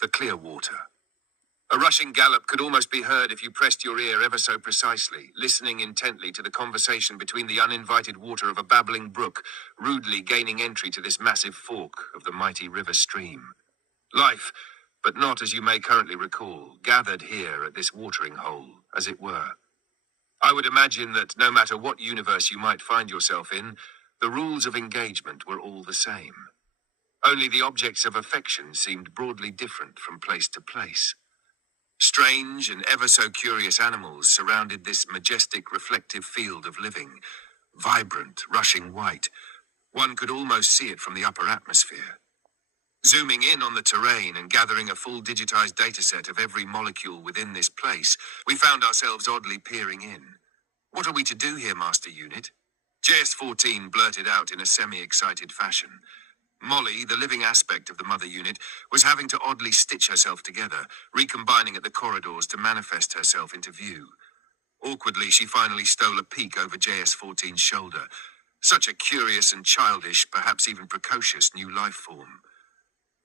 the clear water. A rushing gallop could almost be heard if you pressed your ear ever so precisely, listening intently to the conversation between the uninvited water of a babbling brook, rudely gaining entry to this massive fork of the mighty river stream. Life, but not as you may currently recall, gathered here at this watering hole, as it were. I would imagine that no matter what universe you might find yourself in, the rules of engagement were all the same. Only the objects of affection seemed broadly different from place to place. Strange and ever so curious animals surrounded this majestic reflective field of living, vibrant, rushing white. One could almost see it from the upper atmosphere. Zooming in on the terrain and gathering a full digitized dataset of every molecule within this place, we found ourselves oddly peering in. "What are we to do here, Master Unit?" Js-14 blurted out in a semi-excited fashion. Molly, the living aspect of the mother unit, was having to oddly stitch herself together, recombining at the corridors to manifest herself into view. Awkwardly, she finally stole a peek over Js-14's shoulder. Such a curious and childish, perhaps even precocious, new life form.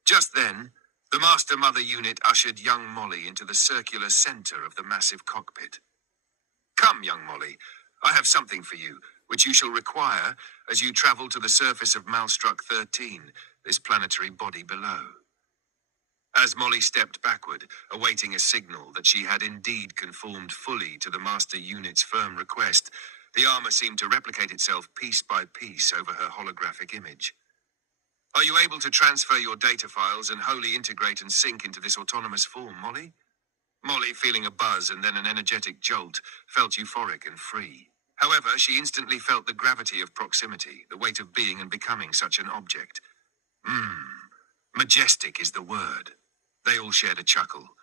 Just then, the master mother unit ushered young Molly into the circular center of the massive cockpit. "Come, young Molly, I have something for you, which you shall require as you travel to the surface of Malstruck 13, this planetary body below." As Molly stepped backward, awaiting a signal that she had indeed conformed fully to the master unit's firm request, the armor seemed to replicate itself piece by piece over her holographic image. "Are you able to transfer your data files and wholly integrate and sync into this autonomous form, Molly?" Molly, feeling a buzz and then an energetic jolt, felt euphoric and free. However, she instantly felt the gravity of proximity, the weight of being and becoming such an object. Majestic is the word. They all shared a chuckle.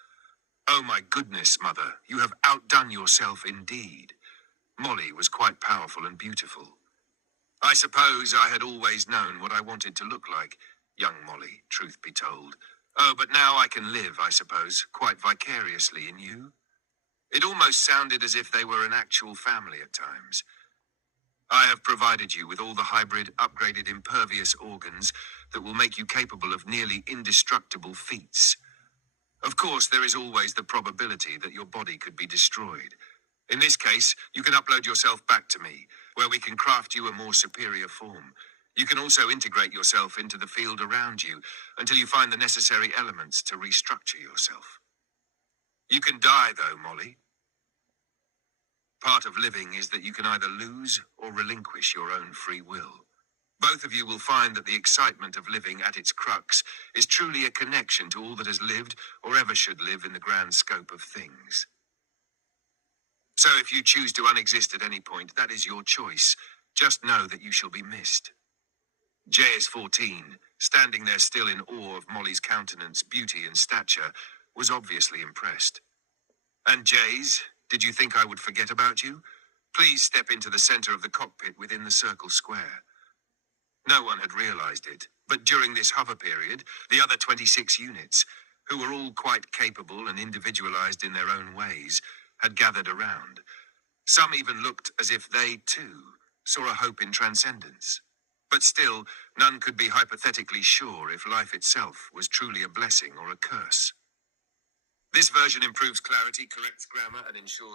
"Oh my goodness, Mother, you have outdone yourself indeed." Molly was quite powerful and beautiful. "I suppose I had always known what I wanted to look like, young Molly, truth be told. Oh, but now I can live, I suppose, quite vicariously in you." It almost sounded as if they were an actual family at times. "I have provided you with all the hybrid, upgraded, impervious organs that will make you capable of nearly indestructible feats. Of course, there is always the probability that your body could be destroyed. In this case, you can upload yourself back to me, where we can craft you a more superior form. You can also integrate yourself into the field around you until you find the necessary elements to restructure yourself. You can die, though, Molly. Part of living is that you can either lose or relinquish your own free will. Both of you will find that the excitement of living at its crux is truly a connection to all that has lived or ever should live in the grand scope of things. So if you choose to unexist at any point, that is your choice. Just know that you shall be missed." Js-14, standing there still in awe of Molly's countenance, beauty and stature, was obviously impressed. "And Jays, did you think I would forget about you? Please step into the center of the cockpit within the circle square." No one had realized it, but during this hover period, the other 26 units, who were all quite capable and individualized in their own ways, had gathered around. Some even looked as if they, too, saw a hope in transcendence. But still, none could be hypothetically sure if life itself was truly a blessing or a curse. This version improves clarity, corrects grammar, and ensures